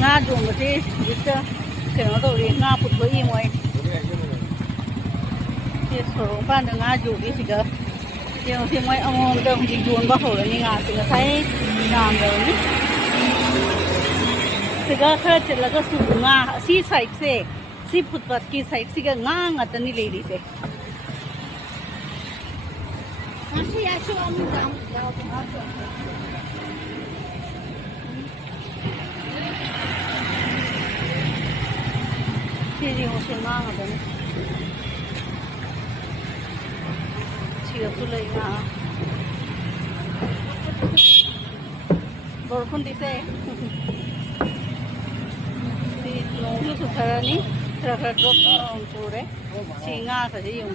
nga dùng cái gì cái nó rồi nga phụ thuộc im rồi cái số ban được nga dùng cái gì cơ thì mấy ông đâu chỉ dùng bao hồi là nga thì nó thấy làm rồi thì cái khác là cái số nga si size se si phụ thuộc cái size cái nga nga tani lấy đi se Nanti ya şu an thì một số ngang ở đây chỉ là tôi lấy nga bor pun di se thì nó như sụt ra ní ra drop on chỗ đấy chỉ nga phải dùng